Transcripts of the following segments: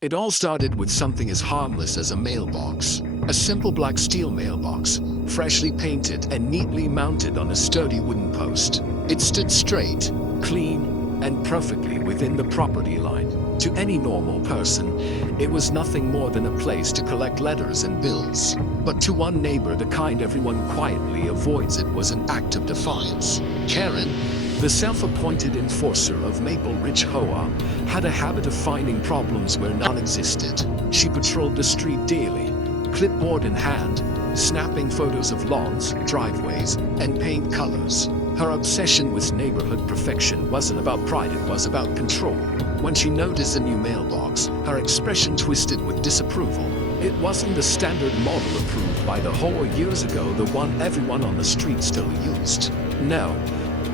It all started with something as harmless as a mailbox. A simple black steel mailbox, freshly painted and neatly mounted on a sturdy wooden post. It stood straight, clean, and perfectly within the property line. To any normal person, it was nothing more than a place to collect letters and bills. But to one neighbor, the kind everyone quietly avoids, it was an act of defiance. Karen, the self-appointed enforcer of Maple Ridge HOA, had a habit of finding problems where none existed. She patrolled the street daily, clipboard in hand, snapping photos of lawns, driveways, and paint colors. Her obsession with neighborhood perfection wasn't about pride, it was about control. When she noticed a new mailbox, her expression twisted with disapproval. It wasn't the standard model approved by the HOA years ago, the one everyone on the street still used. No.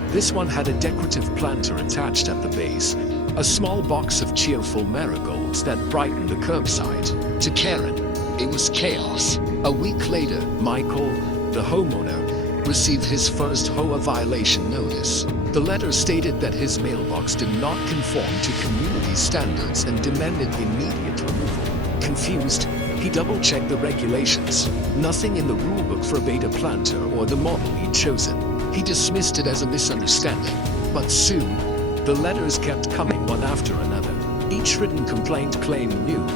This one had a decorative planter attached at the base, a small box of cheerful marigolds that brightened the curbside. To Karen, it was chaos. A week later, Michael, the homeowner, received his first HOA violation notice. The letter stated that his mailbox did not conform to community standards and demanded immediate removal. Confused, he double-checked the regulations. Nothing in the rulebook forbade a planter or the model he'd chosen. He dismissed it as a misunderstanding, but soon, the letters kept coming one after another. Each written complaint claimed new,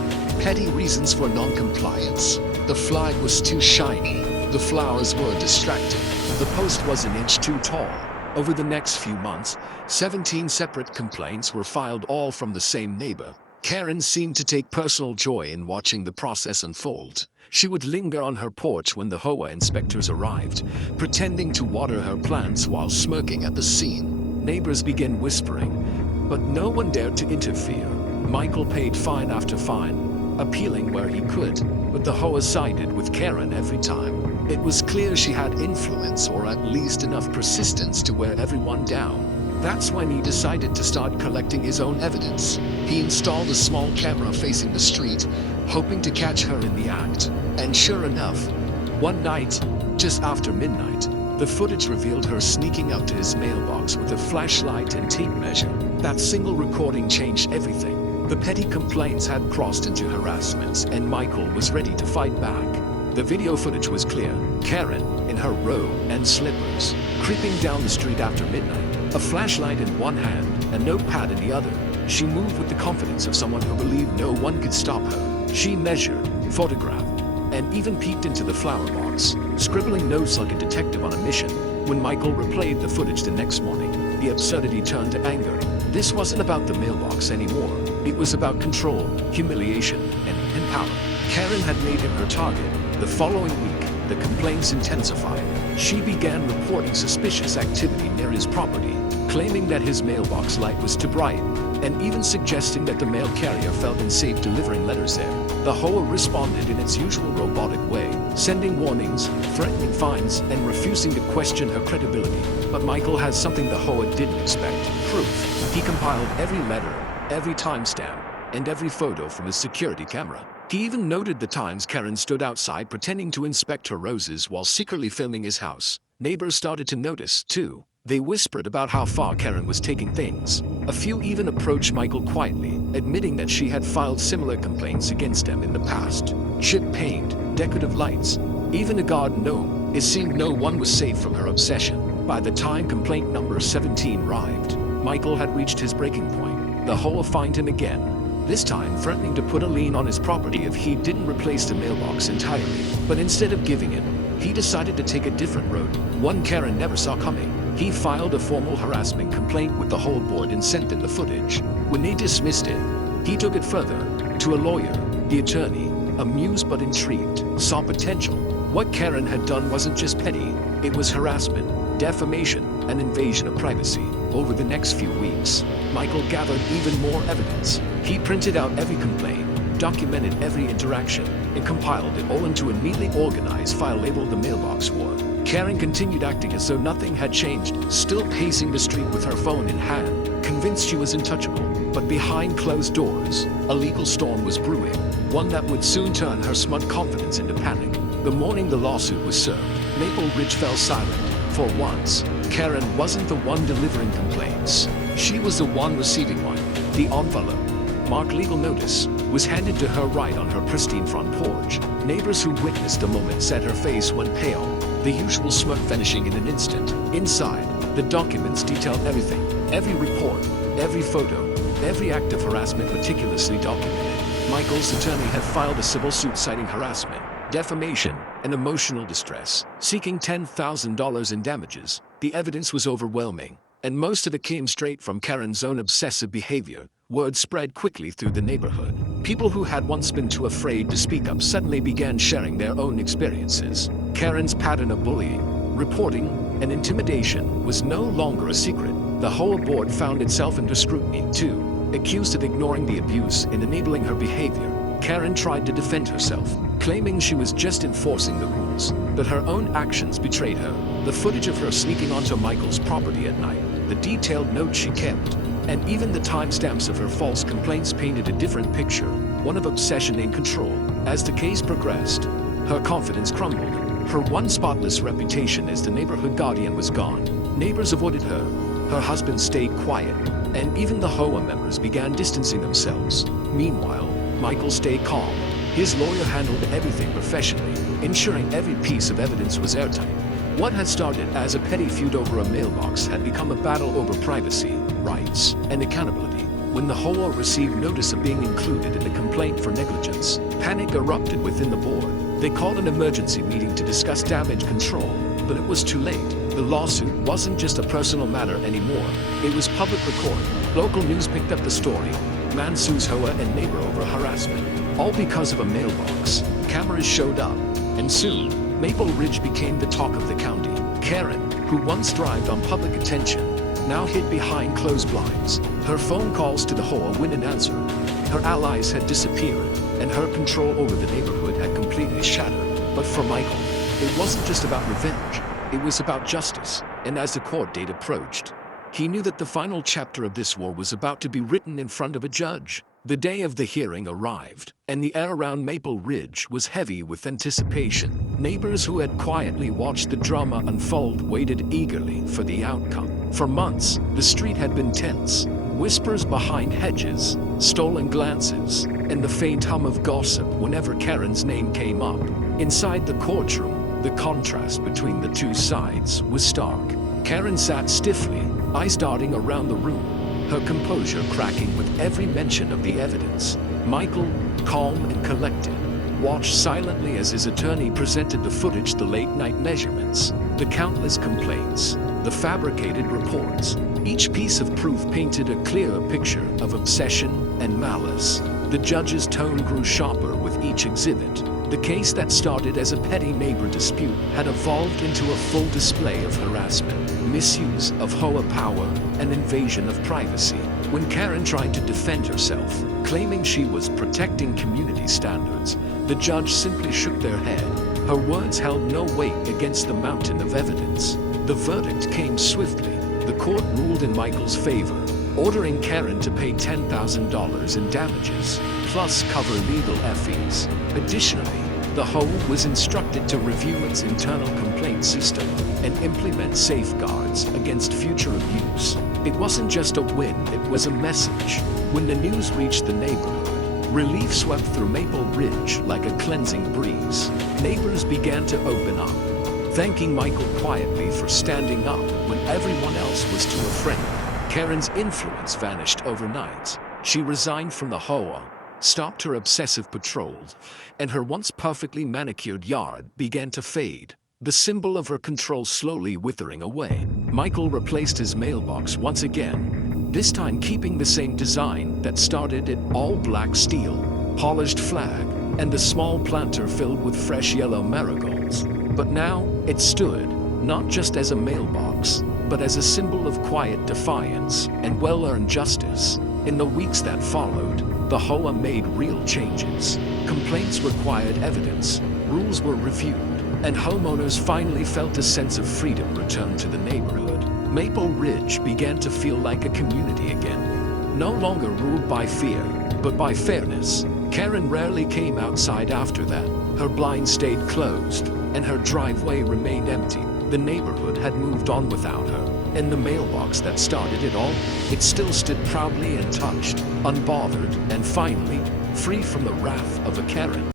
petty reasons for non-compliance. The flag was too shiny, the flowers were distracting, the post was an inch too tall. Over the next few months, 17 separate complaints were filed, all from the same neighbor. Karen seemed to take personal joy in watching the process unfold. She would linger on her porch when the HOA inspectors arrived, pretending to water her plants while smirking at the scene. Neighbors began whispering, but no one dared to interfere. Michael paid fine after fine, appealing where he could, but the HOA sided with Karen every time. It was clear she had influence, or at least enough persistence to wear everyone down. That's when he decided to start collecting his own evidence. He installed a small camera facing the street, hoping to catch her in the act. And sure enough, one night, just after midnight, the footage revealed her sneaking up to his mailbox with a flashlight and tape measure. That single recording changed everything. The petty complaints had crossed into harassments, and Michael was ready to fight back. The video footage was clear. Karen, in her robe and slippers, creeping down the street after midnight, a flashlight in one hand, a notepad in the other. She moved with the confidence of someone who believed no one could stop her. She measured, photographed, and even peeked into the flower box, scribbling notes like a detective on a mission. When Michael replayed the footage the next morning, the absurdity turned to anger. This wasn't about the mailbox anymore. It was about control, humiliation, and power. Karen had made him her target. The following week, the complaints intensified. She began reporting suspicious activity near his property, claiming that his mailbox light was too bright, and even suggesting that the mail carrier felt unsafe delivering letters there. The HOA responded in its usual robotic way, sending warnings, threatening fines, and refusing to question her credibility. But Michael has something the HOA didn't expect: proof. He compiled every letter, every timestamp, and every photo from his security camera. He even noted the times Karen stood outside pretending to inspect her roses while secretly filming his house. Neighbors started to notice, too. They whispered about how far Karen was taking things. A few even approached Michael quietly, admitting that she had filed similar complaints against him in the past. Chip paint, decorative lights, even a garden gnome. It seemed no one was safe from her obsession. By the time complaint number 17 arrived, Michael had reached his breaking point. The HOA fined him again, this time threatening to put a lien on his property if he didn't replace the mailbox entirely. But instead of giving in, he decided to take a different road, one Karen never saw coming. He filed a formal harassment complaint with the whole board and sent in the footage. When they dismissed it, he took it further, to a lawyer. The attorney, amused but intrigued, saw potential. What Karen had done wasn't just petty, it was harassment, defamation, and invasion of privacy. Over the next few weeks, Michael gathered even more evidence. He printed out every complaint, documented every interaction, and compiled it all into a neatly organized file labeled the Mailbox War. Karen continued acting as though nothing had changed, still pacing the street with her phone in hand, convinced she was untouchable. But behind closed doors, a legal storm was brewing, one that would soon turn her smug confidence into panic. The morning the lawsuit was served, Maple Ridge fell silent. For once, Karen wasn't the one delivering complaints. She was the one receiving one. The envelope, marked legal notice, was handed to her right on her pristine front porch. Neighbors who witnessed the moment said her face went pale, the usual smirk vanishing in an instant. Inside, the documents detailed everything, every report, every photo, every act of harassment meticulously documented. Michael's attorney had filed a civil suit citing harassment, defamation, and emotional distress, seeking $10,000 in damages. The evidence was overwhelming, and most of it came straight from Karen's own obsessive behavior. Word spread quickly through the neighborhood. People who had once been too afraid to speak up suddenly began sharing their own experiences. Karen's pattern of bullying, reporting, and intimidation was no longer a secret. The HOA board found itself under scrutiny, too. Accused of ignoring the abuse and enabling her behavior, Karen tried to defend herself, claiming she was just enforcing the rules. But her own actions betrayed her. The footage of her sneaking onto Michael's property at night, the detailed notes she kept, and even the timestamps of her false complaints painted a different picture, one of obsession and control. As the case progressed, her confidence crumbled. Her once spotless reputation as the neighborhood guardian was gone. Neighbors avoided her. Her husband stayed quiet, and even the HOA members began distancing themselves. Meanwhile, Michael stayed calm. His lawyer handled everything professionally, ensuring every piece of evidence was airtight. What had started as a petty feud over a mailbox had become a battle over privacy, rights, and accountability. When the HOA received notice of being included in a complaint for negligence, panic erupted within the board. They called an emergency meeting to discuss damage control, but it was too late. The lawsuit wasn't just a personal matter anymore. It was public record. Local news picked up the story. Man sues HOA and neighbor over harassment, all because of a mailbox. Cameras showed up, and soon, Maple Ridge became the talk of the county. Karen, who once thrived on public attention, now hid behind closed blinds. Her phone calls to the HOA went unanswered. Her allies had disappeared, and her control over the neighborhood had completely shattered. But for Michael, it wasn't just about revenge. It was about justice, and as the court date approached, he knew that the final chapter of this war was about to be written in front of a judge. The day of the hearing arrived, and the air around Maple Ridge was heavy with anticipation. Neighbors who had quietly watched the drama unfold waited eagerly for the outcome. For months, the street had been tense. Whispers behind hedges, stolen glances, and the faint hum of gossip whenever Karen's name came up. Inside the courtroom, the contrast between the two sides was stark. Karen sat stiffly, eyes darting around the room, her composure cracking with every mention of the evidence. Michael, calm and collected, watched silently as his attorney presented the footage, the late-night measurements, the countless complaints, the fabricated reports. Each piece of proof painted a clearer picture of obsession and malice. The judge's tone grew sharper with each exhibit. The case that started as a petty neighbor dispute had evolved into a full display of harassment, misuse of HOA power, and invasion of privacy. When Karen tried to defend herself, claiming she was protecting community standards, the judge simply shook their head. Her words held no weight against the mountain of evidence. The verdict came swiftly. The court ruled in Michael's favor, ordering Karen to pay $10,000 in damages, plus cover legal fees. Additionally, the HOA was instructed to review its internal complaint system and implement safeguards against future abuse. It wasn't just a win, it was a message. When the news reached the neighborhood, relief swept through Maple Ridge like a cleansing breeze. Neighbors began to open up, thanking Michael quietly for standing up when everyone else was too afraid. Karen's influence vanished overnight. She resigned from the HOA, stopped her obsessive patrols, and her once perfectly manicured yard began to fade, the symbol of her control slowly withering away. Michael replaced his mailbox once again, this time keeping the same design that started it: all black steel, polished flag, and the small planter filled with fresh yellow marigolds. But now it stood, not just as a mailbox, but as a symbol of quiet defiance and well-earned justice. In the weeks that followed, the HOA made real changes. Complaints required evidence, rules were reviewed, and homeowners finally felt a sense of freedom return to the neighborhood. Maple Ridge began to feel like a community again, no longer ruled by fear, but by fairness. Karen rarely came outside after that. Her blinds stayed closed, and her driveway remained empty. The neighborhood had moved on without her, And the mailbox that started it all, it still stood proudly untouched, unbothered, and finally, free from the wrath of a Karen.